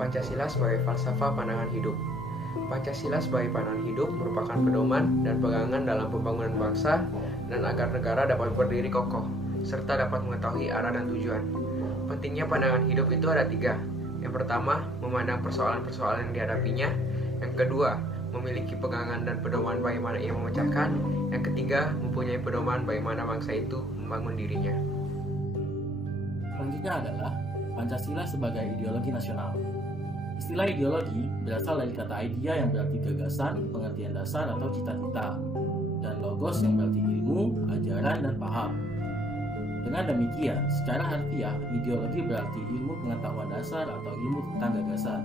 Pancasila sebagai falsafah pandangan hidup. Pancasila sebagai pandangan hidup merupakan pedoman dan pegangan dalam pembangunan bangsa dan agar negara dapat berdiri kokoh, serta dapat mengetahui arah dan tujuan. Pentingnya pandangan hidup itu ada 3. Yang pertama, memandang persoalan-persoalan yang dihadapinya. Yang kedua, memiliki pegangan dan pedoman bagaimana ia memecahkan. Yang ketiga, mempunyai pedoman bagaimana bangsa itu membangun dirinya. Selanjutnya adalah Pancasila sebagai ideologi nasional. Istilah ideologi berasal dari kata idea yang berarti gagasan, pengertian dasar atau cita-cita, dan logos yang berarti ilmu, ajaran, dan paham. Dengan demikian, secara harfiah, ideologi berarti ilmu pengetahuan dasar atau ilmu tentang gagasan.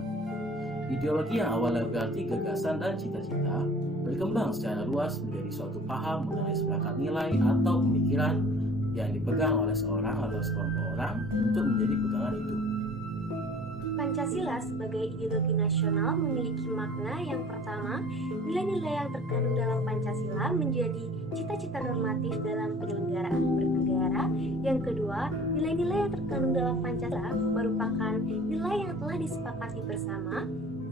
Ideologi yang awalnya berarti gagasan dan cita-cita berkembang secara luas menjadi suatu paham mengenai seperangkat nilai atau pemikiran yang dipegang oleh seorang atau sekelompok orang untuk menjadi pegangan hidup. Pancasila sebagai ideologi nasional memiliki makna yang pertama, nilai-nilai yang terkandung dalam Pancasila menjadi cita-cita normatif dalam penyelenggaraan bernegara. Yang kedua, nilai-nilai yang terkandung dalam Pancasila merupakan nilai yang telah disepakati bersama,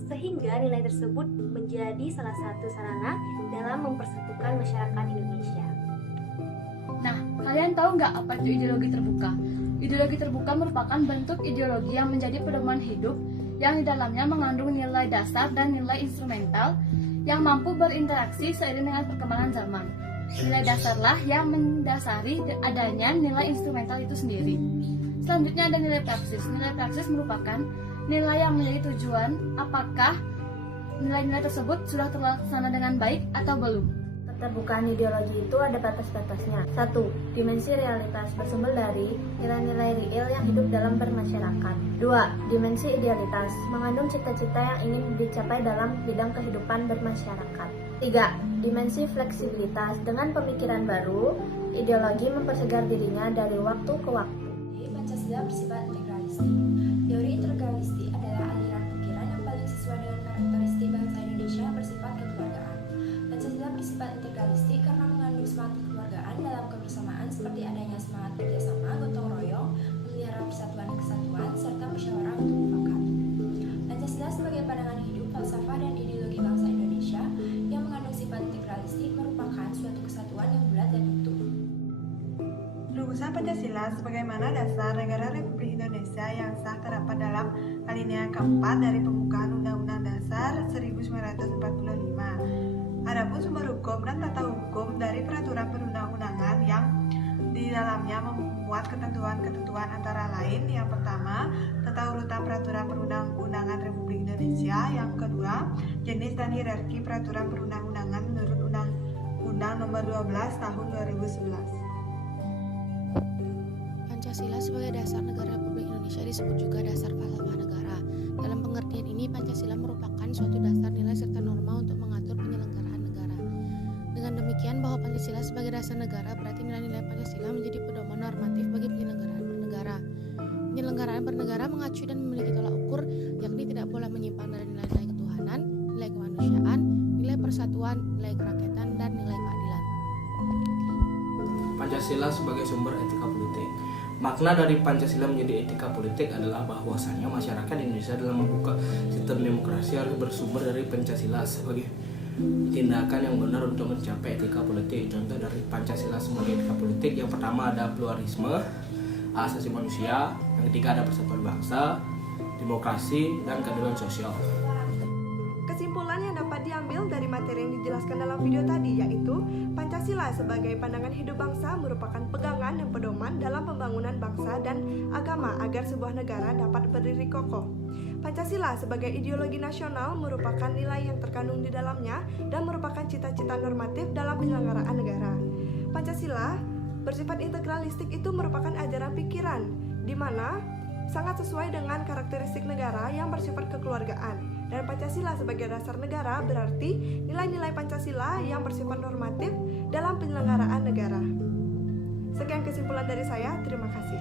sehingga nilai tersebut menjadi salah satu sarana dalam mempersatukan masyarakat Indonesia. Nah, kalian tahu nggak apa itu ideologi terbuka? Ideologi terbuka merupakan bentuk ideologi yang menjadi pedoman hidup yang di dalamnya mengandung nilai dasar dan nilai instrumental yang mampu berinteraksi seiring dengan perkembangan zaman. Nilai dasarlah yang mendasari adanya nilai instrumental itu sendiri. Selanjutnya ada nilai praksis. Nilai praksis merupakan nilai yang menjadi tujuan apakah nilai-nilai tersebut sudah terlaksana dengan baik atau belum. Keterbukaan ideologi itu ada batas-batasnya. 1. Dimensi realitas bersumber dari nilai-nilai real yang hidup dalam bermasyarakat. 2. Dimensi idealitas mengandung cita-cita yang ingin dicapai dalam bidang kehidupan bermasyarakat. 3. Dimensi fleksibilitas dengan pemikiran baru, ideologi mempersegar dirinya dari waktu ke waktu. Pancasila bersifat integralistik. Teori integralistik adalah aliran pikiran yang paling sesuai dengan karakteristik bangsa Indonesia yang bersifat kekeluargaan. Pancasila bersifat integralistik karena mengandung semangat kekeluargaan dalam kebersamaan seperti adanya semangat kerjasama, gotong royong, memelihara persatuan dan kesatuan, serta musyawarah untuk mufakat. Pancasila sebagai pandangan hidup, falsafah dan ideologi bangsa Indonesia yang mengandung sifat integralistik merupakan suatu kesatuan yang bulat dan utuh. Rumusan Pancasila sebagaimana dasar negara Republik Indonesia yang sah terdapat dalam alinea keempat dari pembukaan Undang-Undang Dasar 1945. Adapun sumber hukum dan tata hukum dari peraturan perundang-undangan yang di dalamnya memuat ketentuan-ketentuan antara lain. Yang pertama, tata urutan peraturan perundang-undangan Republik Indonesia. Yang kedua, jenis dan hierarki peraturan perundang-undangan menurut Undang-Undang Nomor 12 Tahun 2011. Pancasila sebagai dasar negara Republik Indonesia disebut juga dasar falsafah negara. Dalam pengertian ini, Pancasila merupakan suatu dasar nilai serta norma untuk mengatur penyelenggaraan negara. Dengan demikian, bahwa Pancasila sebagai dasar negara berarti nilai-nilai Pancasila menjadi pedoman normatif bagi penyelenggaraan bernegara. Penyelenggaraan bernegara mengacu dan memiliki tolak ukur, yakni tidak boleh menyimpang dari nilai-nilai ketuhanan, nilai kemanusiaan, nilai persatuan, nilai kerakyatan, dan nilai keadilan. Pancasila sebagai sumber etika politik. Makna dari Pancasila menjadi etika politik adalah bahwasanya masyarakat Indonesia dalam membuka sistem demokrasi harus bersumber dari Pancasila sebagai tindakan yang benar untuk mencapai etika politik. Contoh dari Pancasila sebagai etika politik, yang pertama ada pluralisme, asasi manusia, yang ketiga ada persatuan bangsa, demokrasi, dan keadilan sosial. Kesimpulan yang dapat diambil dari materi yang dijelaskan dalam video tadi yaitu Pancasila sebagai pandangan hidup bangsa merupakan pegangan dan pedoman dalam pembangunan bangsa dan agama agar sebuah negara dapat berdiri kokoh. Pancasila sebagai ideologi nasional merupakan nilai yang terkandung di dalamnya dan merupakan cita-cita normatif dalam penyelenggaraan negara. Pancasila bersifat integralistik itu merupakan ajaran pikiran di mana sangat sesuai dengan karakteristik negara yang bersifat kekeluargaan. Dan Pancasila sebagai dasar negara berarti nilai-nilai Pancasila yang bersifat normatif dalam penyelenggaraan negara. Sekian kesimpulan dari saya, terima kasih.